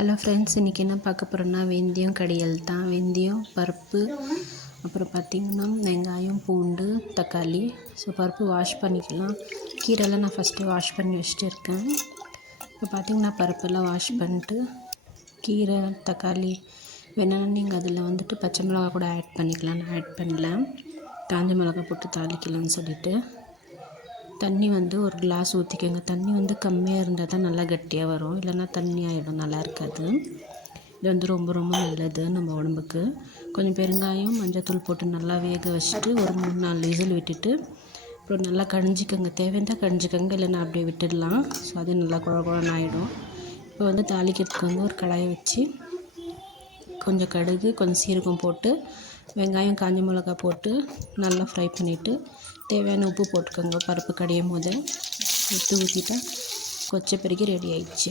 Hello friends, இன்றைக்கி என்ன பார்க்க போகிறோன்னா வெந்தயம் கடையல் தான். வெந்தயம், பருப்பு, அப்புறம் பார்த்திங்கன்னா வெங்காயம், பூண்டு, தக்காளி. ஸோ பருப்பு வாஷ் பண்ணிக்கலாம். கீரைலாம் நான் ஃபஸ்ட்டு வாஷ் பண்ணி வச்சுட்டு இருக்கேன். இப்போ பார்த்திங்கன்னா பருப்பெல்லாம் வாஷ் பண்ணிட்டு கீரை, தக்காளி வேணாலும் நீங்கள் அதில் வந்துட்டு பச்சை மிளகா கூட ஆட் பண்ணிக்கலாம். நான் ஆட் பண்ணல, காஞ்ச மிளகா போட்டு தாளிக்கலாம்னு சொல்லிவிட்டு. தண்ணி ஒரு கிளாஸ் ஊற்றிக்கோங்க. தண்ணி கம்மியாக இருந்தால் தான் நல்லா கட்டியாக வரும், இல்லைன்னா தண்ணி ஆகிடும், நல்லா இருக்காது. இது ரொம்ப ரொம்ப நல்லது நம்ம உடம்புக்கு. கொஞ்சம் பெருங்காயம், மஞ்சத்தூள் போட்டு நல்லா வேக வச்சுட்டு ஒரு 3-4 விசில் விட்டுட்டு அப்புறம் நல்லா கழிஞ்சிக்கோங்க. தேவையான கழிஞ்சிக்கோங்க, இல்லைன்னா அப்படியே விட்டுடலாம். ஸோ அது நல்லா குழன்னு ஆகிடும். இப்போ தாளிக்கிறதுக்கு ஒரு கடாயை வச்சு கொஞ்சம் கடுகு, கொஞ்சம் சீரகம் போட்டு வெங்காயம், காஞ்ச மிளகா போட்டு நல்லா ஃப்ரை பண்ணிவிட்டு தேவையான உப்பு போட்டுக்கோங்க. பருப்பு கடையும் போது உப்பு ஊற்றிட்டா கொச்சை பிறகு ரெடி ஆயிடுச்சு.